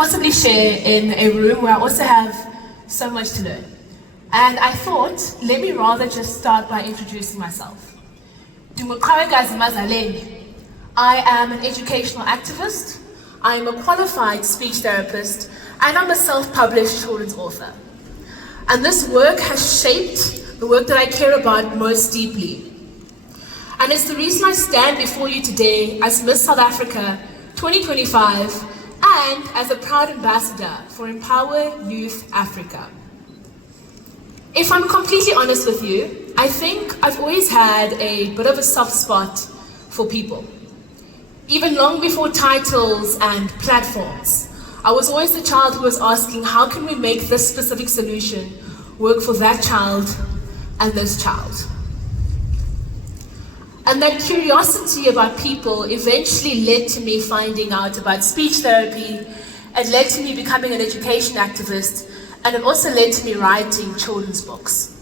possibly share in a room where I also have so much to learn. And I thought, let me rather just start by introducing myself. I am an educational activist, I am a qualified speech therapist, and I'm a self-published children's author. And this work has shaped the work that I care about most deeply. And it's the reason I stand before you today as Miss South Africa 2025 and as a proud ambassador for Empower Youth Africa. If I'm completely honest with you, I think I've always had a bit of a soft spot for people. Even long before titles and platforms, I was always the child who was asking, how can we make this specific solution work for that child and this child? And that curiosity about people eventually led to me finding out about speech therapy. It led to me becoming an education activist, and it also led to me writing children's books.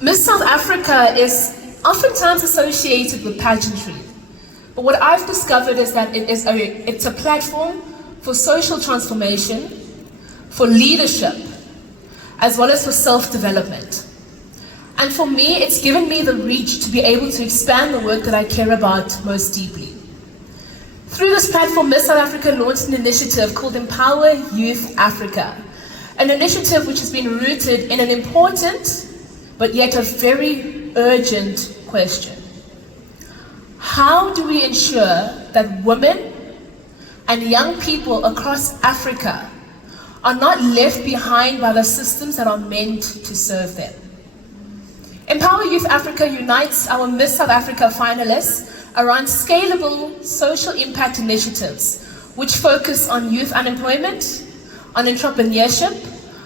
Miss South Africa is oftentimes associated with pageantry, but what I've discovered is that it's a platform for social transformation, for leadership, as well as for self-development. And for me, it's given me the reach to be able to expand the work that I care about most deeply. Through this platform, Miss South Africa launched an initiative called Empower Youth Africa, an initiative which has been rooted in an important, but yet a very urgent question. How do we ensure that women and young people across Africa are not left behind by the systems that are meant to serve them? Empower Youth Africa unites our Miss South Africa finalists around scalable social impact initiatives which focus on youth unemployment, on entrepreneurship,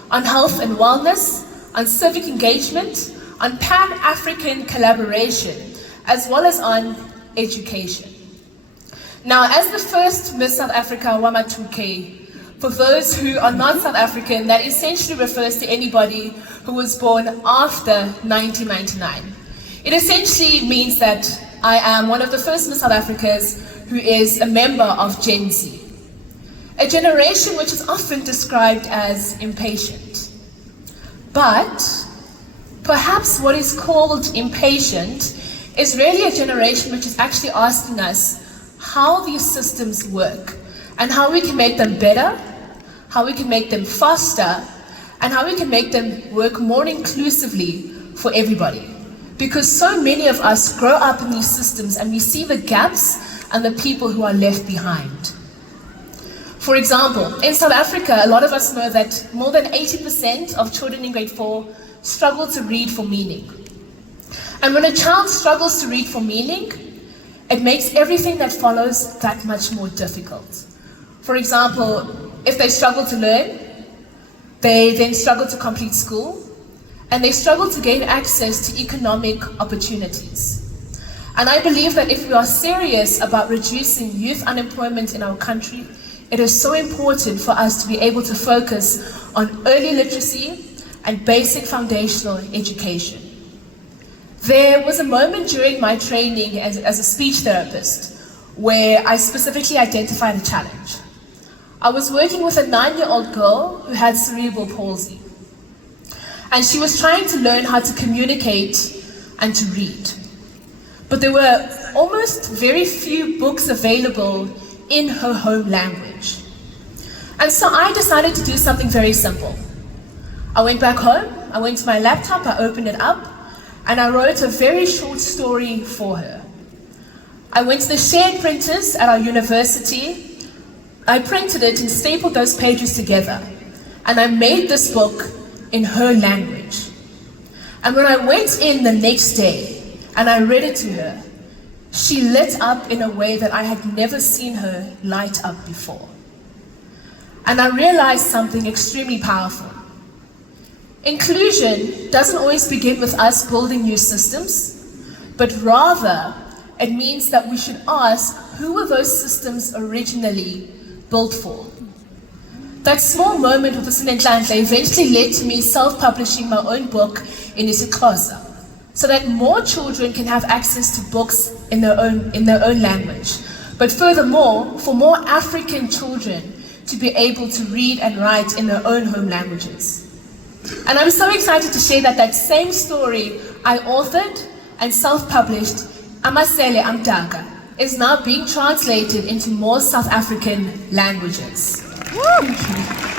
on health and wellness, on civic engagement, on Pan-African collaboration, as well as on education. Now, as the first Miss South Africa Wama2K, for those who are not South African, that essentially refers to anybody who was born after 1999. It essentially means that I am one of the first Miss South Africas who is a member of Gen Z, a generation which is often described as impatient. But perhaps what is called impatient is really a generation which is actually asking us how these systems work and how we can make them better, how we can make them faster, and how we can make them work more inclusively for everybody. Because so many of us grow up in these systems and we see the gaps and the people who are left behind. For example, in South Africa, a lot of us know that more than 80% of children in grade 4 struggle to read for meaning. And when a child struggles to read for meaning, it makes everything that follows that much more difficult. For example, if they struggle to learn, they then struggle to complete school, and they struggle to gain access to economic opportunities. And I believe that if we are serious about reducing youth unemployment in our country, it is so important for us to be able to focus on early literacy and basic foundational education. There was a moment during my training as a speech therapist where I specifically identified a challenge. I was working with a 9-year-old girl who had cerebral palsy. And she was trying to learn how to communicate and to read. But there were almost very few books available in her home language. And so I decided to do something very simple. I went back home, I went to my laptop, I opened it up, and I wrote a very short story for her. I went to the shared printers at our university, I printed it and stapled those pages together, and I made this book in her language. And when I went in the next day and I read it to her, she lit up in a way that I had never seen her light up before. And I realized something extremely powerful. Inclusion doesn't always begin with us building new systems, but rather it means that we should ask, who were those systems originally built for? That small moment with the Sinenhlanhla eventually led to me self-publishing my own book in isiXhosa, so that more children can have access to books in their own language. But furthermore, for more African children to be able to read and write in their own home languages. And I'm so excited to share that that same story I authored and self-published, Amasele Amdaka, is now being translated into more South African languages. Thank you.